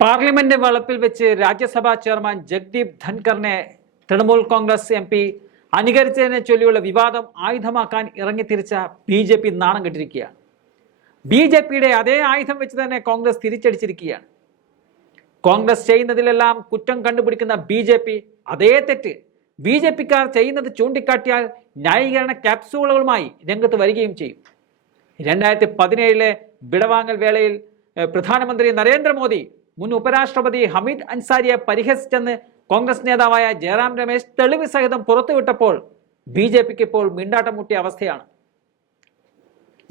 Parliament വളപ്പിൽ വെച്ച് രാജ്യസഭാ chairman Jagdeep ധൻഖറിനെ Trinamool Congress MP അനുകരിച്ചതിനെ ചൊല്ലിയുള്ള വിവാദം ആയുധമാക്കാൻ ഇറങ്ങിത്തിരിച്ച BJP നാണം കെട്ടിരിക്കുകയാണ്. BJPയുടെ അതേ ആയുധം വെച്ച് തന്നെ കോൺഗ്രസ് തിരിച്ചടിച്ചിരിക്കുകയാണ്. കോൺഗ്രസ് ചെയ്യുന്നതിലെല്ലാം കുറ്റം കണ്ടുപിടിക്കുന്ന BJP അതേ തെറ്റ് BJPക്കാർ ചെയ്യുന്നത് ചൂണ്ടിക്കാട്ടിയാൽ ന്യായീകരണ ക്യാപ്സൂളുകളുമായി രംഗത്ത് വരികയും ചെയ്യും. 2017 വിടവാങ്ങൽ വേളയിൽ പ്രധാനമന്ത്രി നരേന്ദ്രമോദി മുൻ ഉപരാഷ്ട്രപതി ഹമീദ് അൻസാരിയെ പരിഹസിച്ചെന്ന് കോൺഗ്രസ് നേതാവായ ജയറാം രമേശ് തെളിവ് സഹിതം പുറത്തുവിട്ടപ്പോൾ BJPക്ക് ഇപ്പോൾ മിണ്ടാട്ടം മുട്ടിയ അവസ്ഥയാണ്.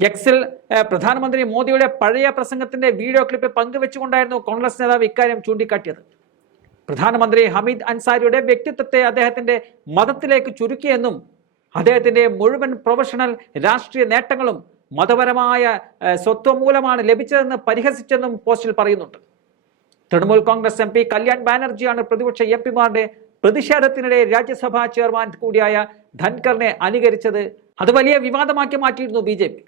എക്സിൽ പ്രധാനമന്ത്രി മോദിയുടെ പഴയ പ്രസംഗത്തിന്റെ വീഡിയോ ക്ലിപ്പ് പങ്കുവെച്ചുകൊണ്ടായിരുന്നു കോൺഗ്രസ് നേതാവ് ഇക്കാര്യം ചൂണ്ടിക്കാട്ടിയത്. പ്രധാനമന്ത്രി ഹമീദ് അൻസാരിയുടെ വ്യക്തിത്വത്തെ അദ്ദേഹത്തിന്റെ മതത്തിലേക്ക് ചുരുക്കിയെന്നും അദ്ദേഹത്തിന്റെ മുഴുവൻ പ്രൊഫഷണൽ രാഷ്ട്രീയ നേട്ടങ്ങളും മതപരമായ സ്വത്വം മൂലമാണ് ലഭിച്ചതെന്ന് പരിഹസിച്ചെന്നും പോസ്റ്റിൽ പറയുന്നുണ്ട്. തൃണമൂൽ കോൺഗ്രസ് MP കല്യാൺ ബാനർജിയാണ് പ്രതിപക്ഷ MPമാരുടെ പ്രതിഷേധത്തിനിടെ രാജ്യസഭാ ചെയർമാൻ കൂടിയായ ധൻഖറിനെ അനുകരിച്ചത്. അത് വലിയ വിവാദമാക്കി മാറ്റിയിരുന്നു BJP.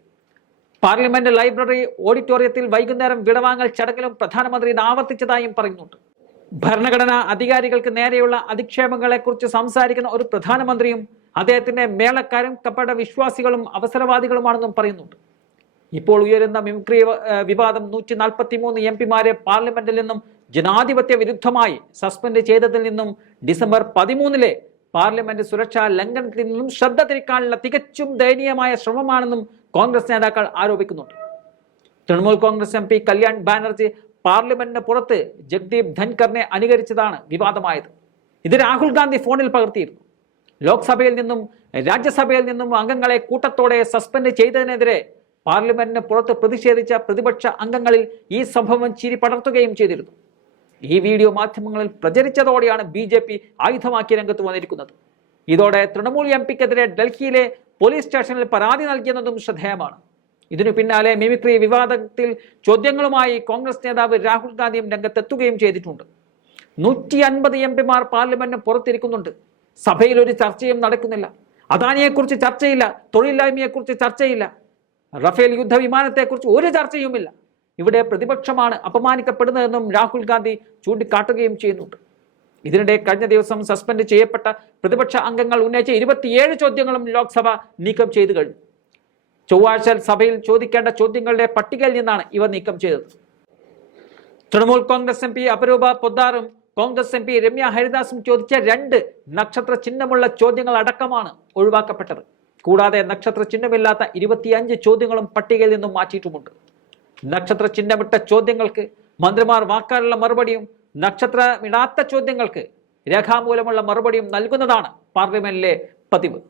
പാർലമെന്റ് ലൈബ്രറി ഓഡിറ്റോറിയത്തിൽ വൈകുന്നേരം വിടവാങ്ങൽ ചടങ്ങിലും പ്രധാനമന്ത്രി ഇത് ആവർത്തിച്ചതായും പറയുന്നുണ്ട്. ഭരണഘടനാ അധികാരികൾക്ക് നേരെയുള്ള അധിക്ഷേപങ്ങളെക്കുറിച്ച് സംസാരിക്കുന്ന ഒരു പ്രധാനമന്ത്രിയും അദ്ദേഹത്തിന്റെ മേളക്കാരും കപട വിശ്വാസികളും അവസരവാദികളുമാണെന്നും പറയുന്നുണ്ട്. ഇപ്പോൾ ഉയരുന്ന മിമിക്രി വിവാദം 143 MPമാരെ പാർലമെന്റിൽ നിന്നും ജനാധിപത്യ വിരുദ്ധമായി സസ്പെൻഡ് ചെയ്തതിൽ നിന്നും ഡിസംബർ 13 പാർലമെന്റ് സുരക്ഷാ ലംഘനത്തിൽ നിന്നും ശ്രദ്ധ തിരിക്കാനുള്ള തികച്ചും ദയനീയമായ ശ്രമമാണെന്നും കോൺഗ്രസ് നേതാക്കൾ ആരോപിക്കുന്നുണ്ട്. തൃണമൂൽ കോൺഗ്രസ് MP കല്യാൺ ബാനർജി പാർലമെന്റിന് പുറത്ത് ജഗ്ദീപ് ധൻഖറിനെ അനുകരിച്ചതാണ് വിവാദമായത്. ഇത് രാഹുൽ ഗാന്ധി ഫോണിൽ പകർത്തിയിരുന്നു. ലോക്സഭയിൽ നിന്നും രാജ്യസഭയിൽ നിന്നും അംഗങ്ങളെ കൂട്ടത്തോടെ സസ്പെൻഡ് ചെയ്തതിനെതിരെ പാർലമെന്റിന് പുറത്ത് പ്രതിഷേധിച്ച പ്രതിപക്ഷ അംഗങ്ങളിൽ ഈ സംഭവം ചിരി പടർത്തുകയും ചെയ്തിരുന്നു. ഈ വീഡിയോ മാധ്യമങ്ങളിൽ പ്രചരിച്ചതോടെയാണ് BJP ആയുധമാക്കി രംഗത്ത് വന്നിരിക്കുന്നത്. ഇതോടെ തൃണമൂൽ MPക്കെതിരെ ഡൽഹിയിലെ പോലീസ് സ്റ്റേഷനിൽ പരാതി നൽകിയെന്നതും ശ്രദ്ധേയമാണ്. ഇതിനു പിന്നാലെ മിമിക്രി വിവാദത്തിൽ ചോദ്യങ്ങളുമായി കോൺഗ്രസ് നേതാവ് രാഹുൽ ഗാന്ധിയും രംഗത്തെത്തുകയും ചെയ്തിട്ടുണ്ട്. 150 MPമാർ പാർലമെന്റിന് പുറത്തിരിക്കുന്നുണ്ട്. സഭയിൽ ഒരു ചർച്ചയും നടക്കുന്നില്ല. അദാനിയെക്കുറിച്ച് ചർച്ചയില്ല, തൊഴിലില്ലായ്മയെക്കുറിച്ച് ചർച്ചയില്ല, റഫേൽ യുദ്ധവിമാനത്തെക്കുറിച്ച് ഒരു ചർച്ചയുമില്ല. ഇവിടെ പ്രതിപക്ഷമാണ് അപമാനിക്കപ്പെടുന്നതെന്നും രാഹുൽ ഗാന്ധി ചൂണ്ടിക്കാട്ടുകയും ചെയ്യുന്നുണ്ട്. ഇതിനിടെ കഴിഞ്ഞ ദിവസം സസ്പെൻഡ് ചെയ്യപ്പെട്ട പ്രതിപക്ഷ അംഗങ്ങൾ ഉന്നയിച്ച 27 ചോദ്യങ്ങളും ലോക്സഭ നീക്കം ചെയ്തു കഴിഞ്ഞു. ചൊവ്വാഴ്ച സഭയിൽ ചോദിക്കേണ്ട ചോദ്യങ്ങളുടെ പട്ടികയിൽ നിന്നാണ് ഇവ നീക്കം ചെയ്തത്. തൃണമൂൽ കോൺഗ്രസ് MP അപരൂപ പൊദ്ദാറും കോൺഗ്രസ് MP രമ്യ ഹരിദാസും ചോദിച്ച 2 നക്ഷത്ര ചിഹ്നമുള്ള ചോദ്യങ്ങൾ അടക്കമാണ് ഒഴിവാക്കപ്പെട്ടത്. കൂടാതെ നക്ഷത്ര ചിഹ്നമില്ലാത്ത 25 ചോദ്യങ്ങളും പട്ടികയിൽ നിന്നും മാറ്റിയിട്ടുമുണ്ട്. നക്ഷത്ര ചിഹ്നമിട്ട ചോദ്യങ്ങൾക്ക് മന്ത്രിമാർ വാക്കാലുള്ള മറുപടിയും നക്ഷത്രമിടാത്ത ചോദ്യങ്ങൾക്ക് രേഖാമൂലമുള്ള മറുപടിയും നൽകുന്നതാണ് പാർലമെന്റിലെ പതിവ്.